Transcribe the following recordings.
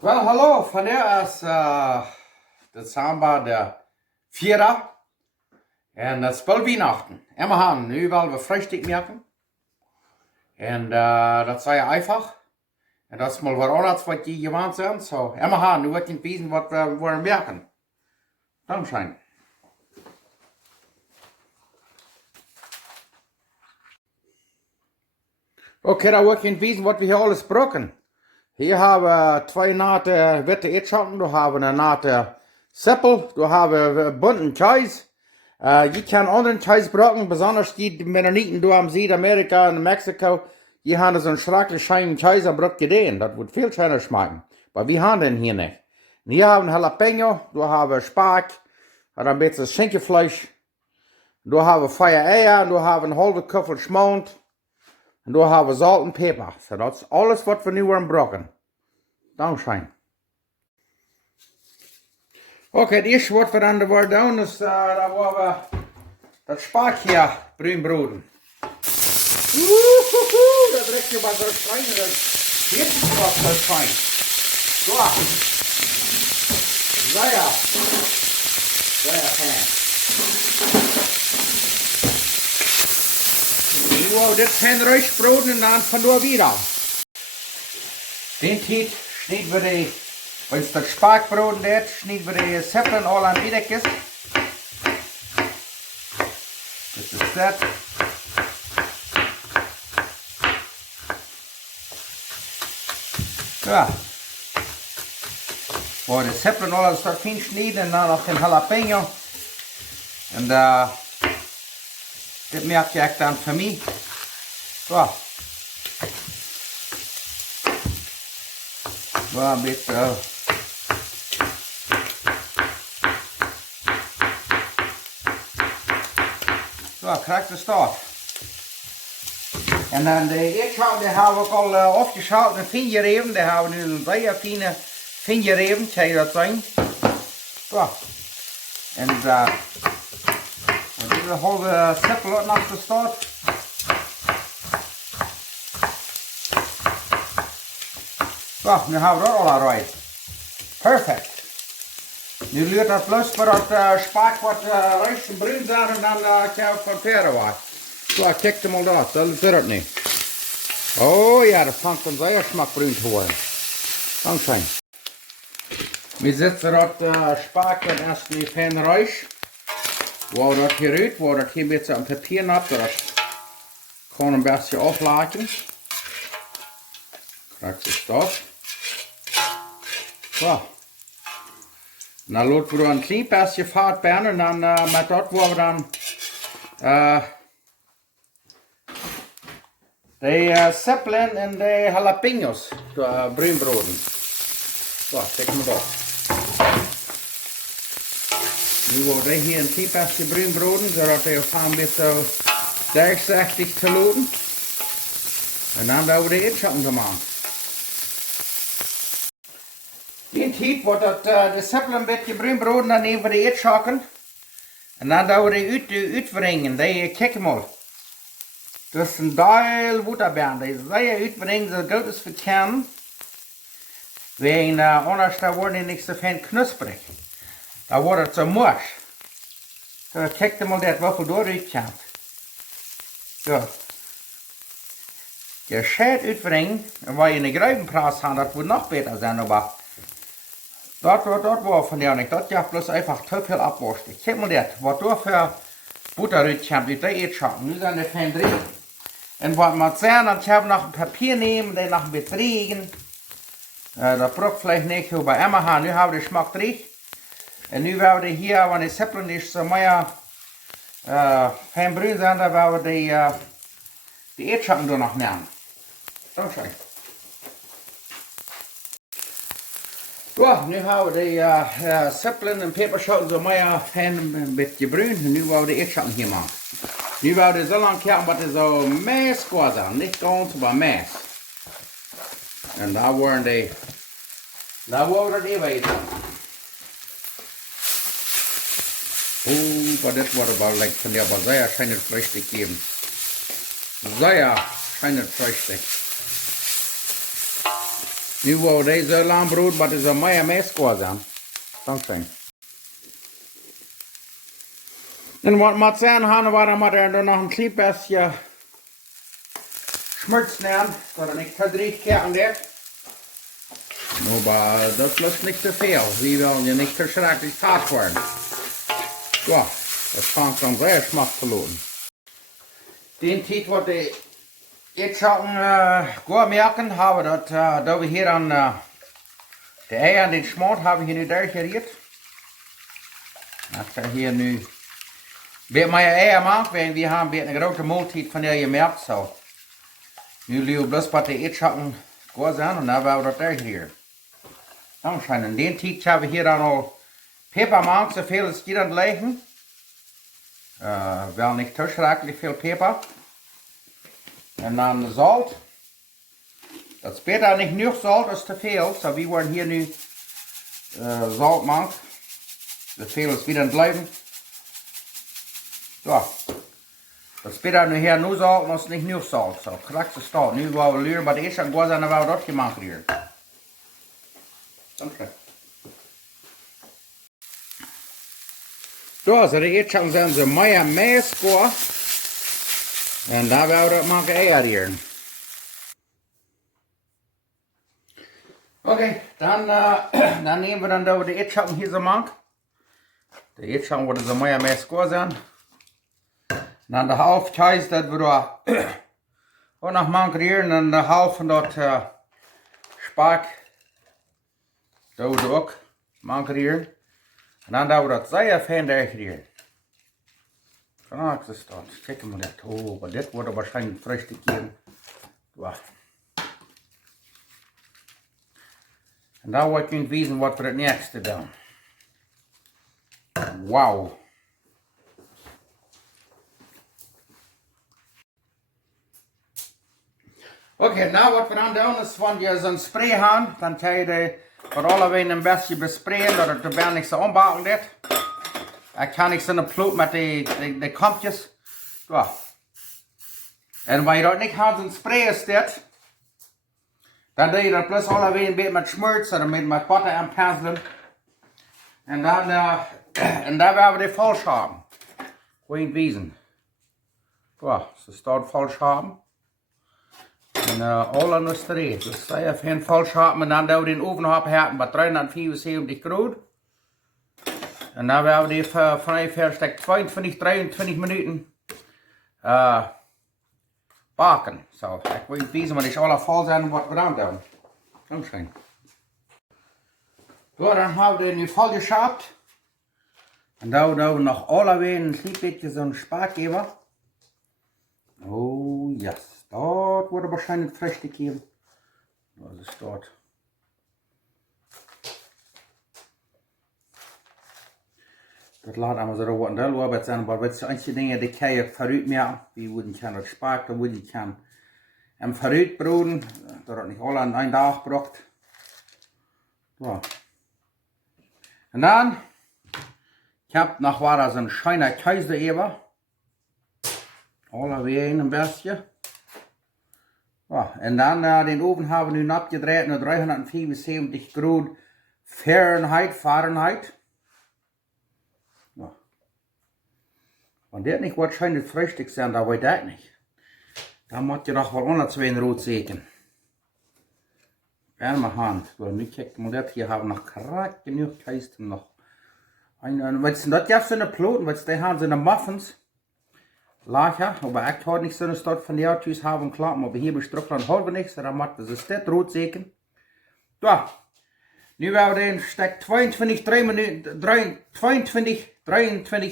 Wel, hallo, vandaag is december de 4e en dat is wel Weihnachten. En we gaan nu wel weer freshtick maken. En dat zei je einfach. En dat is mal wat anders wat je gewend zijn. So, en we gaan nu wat je weten wat we willen maken. Dankeschön. Okay, dan wil ik je weten wat we hier alles brauchen. Hier haben wir zwei nate witte ätschoken, da haben wir eine nate zipple, da haben wir bunten kjeese. Je kann anderen kjeese brauchen, besonders die Mennoniten da in Südamerika und Mexiko, die haben so einen schrecklich scheinen kjeese braucht gedehen, das wird viel schöner schmecken. Aber wir haben den hier nicht. Und hier haben wir jalapeño, da haben wir spajk, ein bisschen Schinkenfleisch, da haben wir Feuereier, da haben wir eine halbe kuffel schmaunt. En daar hebben we zout en päppa. So, dat is alles wat we nu willen brauchen. Dankeschön. Okay, het eerste wat we dan willen doen is, dat we dat spajk hier bruin broden. Dat ruikt je maar zo fijn. Dat heeft wat zo fijn. Zo. Sehr. Sehr fijn. Wow, dit zijn rijstbroden en dan vandoor weer. Den tijd snijden we de, als dat spajkbroden deed, snijden we de zippelen al aan middeltjes. Dit is dat. Ja. Waar de zippelen al een fijn snijden en dan nog een jalapeño. En dit merk je dan voor mij. Zo. Zo een beetje. Zo, krijg de start. En dan de ätschoken, die hebben we ook al opgeschaald en fijn gereven. Die hebben we nu een zeer fijne fijn gereven, kan je dat zijn. Zo. En de halve zipple nach de start. Zo, nu hebben we dat al eruit. Perfect. Nu leert dat plus voor dat spajk wat rijst en bruin zijn en dan kan we van verder wat. Zo, kijk hem al dat, dat zit het niet. Oh ja, dat vangt een zeer smakbruin te worden. Dankzij. We zetten dat spajk dan eerst in de pan rijst. Waar dat hieruit, waar dat hier een beetje aan papier nat, dat kan een beetje aflaten. Krijg je dat. Zo. Dan laten we een klein beetje vaart bij en dan met dat waar we dan de zippelen en de jalapeños, de bruinbroden. Zo, kijk maar dat. Nu wordt hij hier een klein beetje bruin broden, zodat hij op een beetje durchsichtig te lopen. En dan doen we de ätschoken te maken. In tijd wordt dat de zippel een beetje bruin broden, dan nemen we de ätschoken. En dan doen we de uitwringen, die kijk maar. Dat is een deel waterbaan, die zeer uitwringen, zo goed als we kunnen. Wegen anders worden die niet zo fijn knusprig. Dan wordt het zo mooi. Zo, kijk maar dat wat dooruit komt. Zo. Je scheidt uitwringen, en waar je een gruivenpraat hebt, dat wordt nog beter zijn, maar dat wordt van jou niet. Dat je bloß einfach te veel abwascht. Kijk maar dat, wat door voor butter uit komt, uit de ätschoken. Nu zijn er fijn drie. En wat moet zijn, dan gaan we nog een papier nemen, die nog een beetje regen. Dat braucht vielleicht niet veel bij Emma gaan. Nu hebben we de smaak drie. En nu willen we hier, wanneer de zippelen is zo meer fijn bruin zijn, dan willen we de ätschoken er nog nemen. Dankzij. Zo, nu hebben we de zippelen en peperschoten zo meer fijn een beetje bruin. En nu willen we de ätschoken hier maken. Nu willen we zo lang kijken, wat er zo meest goed zijn. Niet ganz, maar meest. En daar worden die, daar worden die weten. Maar dit wordt wel lekker van die, maar zeer schijnt het freshtick geven. Zeer schijnt het freshtick. Nu wou deze lang brood, maar het is een mooie meeskoor zijn. Dankzij. En wat moet zijn, we maar er nog een klein beetje schmutz nemen, zodat ik te drie keer dit. Maar dat lust niet te veel. We willen je niet verschrikkelijk hard worden. Ja, dat vangt dan zeer smak verloren. Den tijd wat de ätschoken goed merken, hebben we dat we hier aan de eieren en de schmaunt hebben we hier nu doorgericht. Dat ga hier nu weer mijn eieren maken, want we hebben een grote maaltijd van je merkt zo. Nu liever bloß wat de ätschoken goed zijn en dan hebben we dat doorgericht. Dan zijn in den tijd hebben we hier dan al peper maken, zoveel als die dan liggen. Wel niet te schrikkelijk veel peper. En dan zout. Dat is beter niet genoeg zout, dat is te veel. Dus we worden hier nu zout maken. Zoveel als we dan blijven. Ja. Dat is beter nu hier nu zout, maar het is niet genoeg zout. Zo, correct is dat. Nu willen we leren bij de eerste en dan willen we dat gemaakt hier. Dank je. Zo, de ätschoken zijn zo mooie meeskoor. En daar willen we dat maken eieren hier. Oké, dan nemen we dan de ätschoken hier zo maken. De ätschoken worden zo mooie meeskoor zijn. En dan de half kjeese dat we daar ook nog maken hier. En dan de half van dat spajk. Dat we ook maken hier. En dan doen we dat zeer fijn hier. Kijk eens dat. Kijk maar dit. Oh, maar dit wordt waarschijnlijk freshtick hier. Wacht. En dan wil ik je wijzen wat we het eerste doen. Wauw. Oké, nou wat we dan doen is van je zo'n spray aan. Dan kan je de voor allebei een beetje besprayen, dat het er bijna niet zo ombakken dit. Ik kan niet zo'n ploeg met de kampjes. Ja. En wanneer je dat niet gaat zo'n sprayen zit, dan doe je dat plus allebei een beetje met schmutz en met butter en penselen. En dan werden we die falsch hebben. Gewoon wijzen. Ja, ze staat falsch hebben. En alle nog erin. Dus zeer fijn falsch hebben. En dan doen we den oven ophetten bij 374 graden. En dan werden we die vrij verstek 22, 23 minuten bakken. Zo, ik wil je wijzen, maar die is alle vol zijn wat we dan doen. Dankzij. Zo, dan hebben we die nu vol geschabt. En dan doen we nog allebei een klein beetje zo'n spajk geven. Oh, yes. Dat wordt waarschijnlijk freshtick hier. Dat is dat. Dat laat allemaal zo wat en dat zijn, maar wat zijn die dingen die kan je vooruit meer. Wie worden kan dat spajk, dan worden je kan hem vooruit broeden. Dat het niet al aan een dag gebracht. Ja. En dan, ik heb nog wel zo'n schijne kjeese even. Allebei een beetje. Ja, en dan den oven hebben we nu opgedraaid naar 374 graden Fahrenheit. Ja. Want dit niet waarschijnlijk freshtick zijn, dat weet ik niet. Dan moet je nog wel onder 2 rood zeker. En mijn hand. Nu kijk maar dat hier hebben we nog krak genoeg kjeese nog. En wat is dat? Je hebt zo'n ploten, wat is die hebben zo'n muffins. Lager, aber ich habe nicht so eine Stadt von der Tüß haben klar, aber hier bei Schtrucklaunt haben wir nichts, dann macht das das rot sägen. Ja, nu werden wir den Steck 23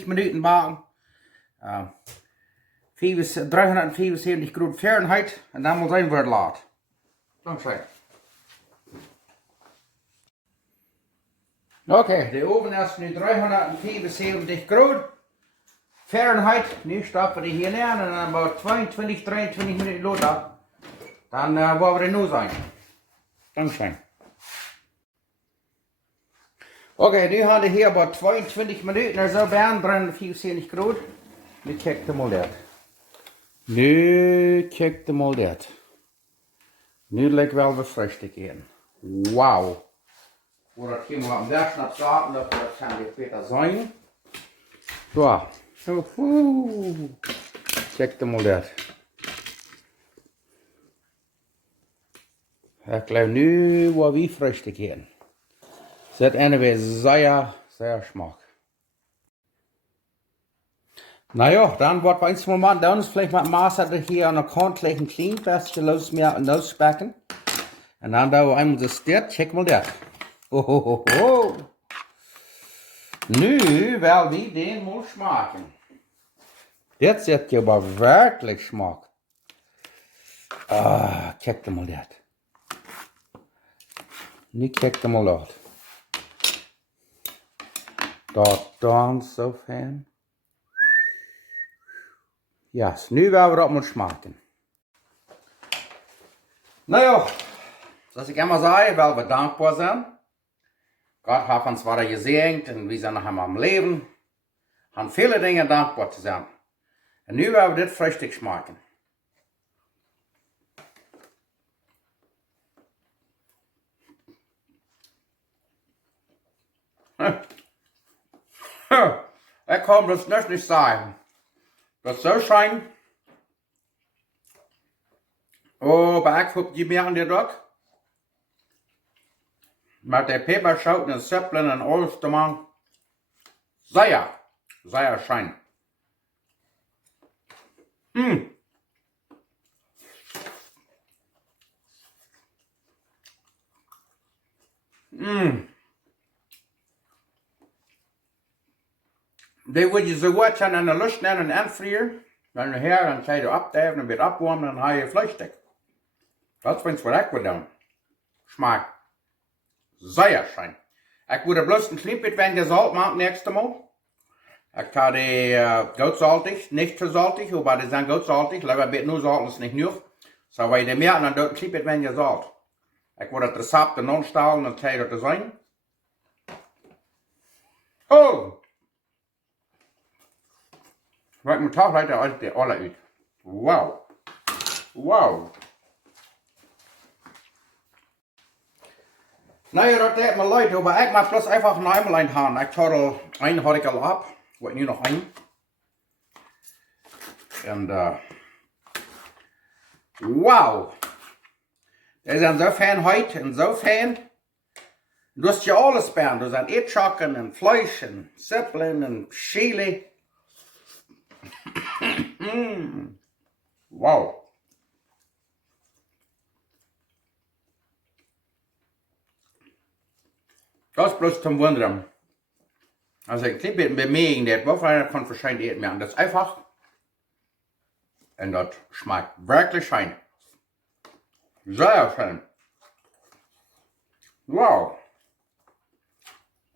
Minuten backen. 374 Grad Fahrenheit und dann muss ein Wort laut. Dankeschön. Okay, der Ofen ist nu 374 Grad. Fahrenheit, nu stoppen we die hier neer en dan about 22, 23 minuten later, dan worden we er nu zijn. Dankzij. Oké, nu hebben we hier about 22 minuten en zo bij 374 graden. Nu kijk je mal dat. Nu lijkt wel weer freshtick in. Wow. Wo das hier mal am Werkschnapp starten, das kann die später sein. So. Check mal das. Ik geloof nu waar wie freshtick heen. Dat ene weer sehr smaak. Naja, dann wird wir uns mal machen, dann ist vielleicht mal Maße hier an der Kant gleich ein klein bisschen losmerken und losbacken. Und dann da einmal das dort, check mal das. Hohoho. Nu will wir den mal schmecken. Das sieht ja aber wirklich Schmack. Ah, check mal das. Nu kijk er mal uit. Dat dan zo fijn. Ja, nu werden wir das mal schmecken. Naja, zoals ik immer sage, weil wir dankbar sind. Gott hat uns weiter gesegnet und wir sind noch einmal am Leben. Haben viele Dinge dankbar zu sein. Und nu werden wir das freshtick schmecken. Ich kann das nicht sagen. Das ist so schön. Oh, bei ich hab die merken die dort. Mit der Päppa schaut und Zipple und alles zu machen. Sehr schön. Die wil je zo goed zijn in de lucht nemen en anvriezen. Dan her, dan ga je opduiven en weer opwarmen en dan heb je freshtick. Dat vind ik wat ik wil doen. Smaakt zeer schön. Ik wil er bloß een klein beetje weniger Salz machen nächstes Mal. Ich habe die gut salzig, nicht zu salzig, aber die sind gut salzig. Lieber ein bisschen nur Salz ist nicht genug. So, weil die merken, dann dort ein klein bisschen weniger Salz. Ich will das Rezept non stellen und kann das sein. Oh! Wat moet toch uit de alle uit. Wow. Wow. Nou ja, dat deed me leid, aber ich mag bloß einfach een einmal haben. Ich tue einen hatte ich al ab. Wat nu noch ein. Und wow. Die sind so fein heute und so fein. Du hast ja alles bei. Du sind ätschoken und Fleisch und Zipple und Chili. Wow. Das ist bloß zum Wundern. Also ich klippe bei mir in der Woche, kann wahrscheinlich nicht mehr. Das ist einfach. Und das schmeckt wirklich schön. Sehr schön. Wow.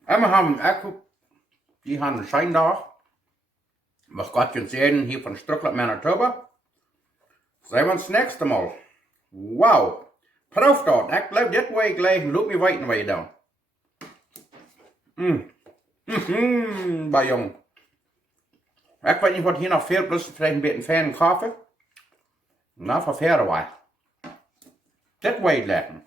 Wir haben die haben einen schönen Tag. Was Gott uns sehen, hier von Schtrucklaunt, Manitoba. Sehen wir uns das nächste Mal. Wow. Proef dat. Ik blijf dit way gleich en loop me weten waar je dan. Bij jong. Ik weet niet wat hier nog veel, plus vielleicht een beetje fijn koffie. Nou, ververen wij. Dit way leggen.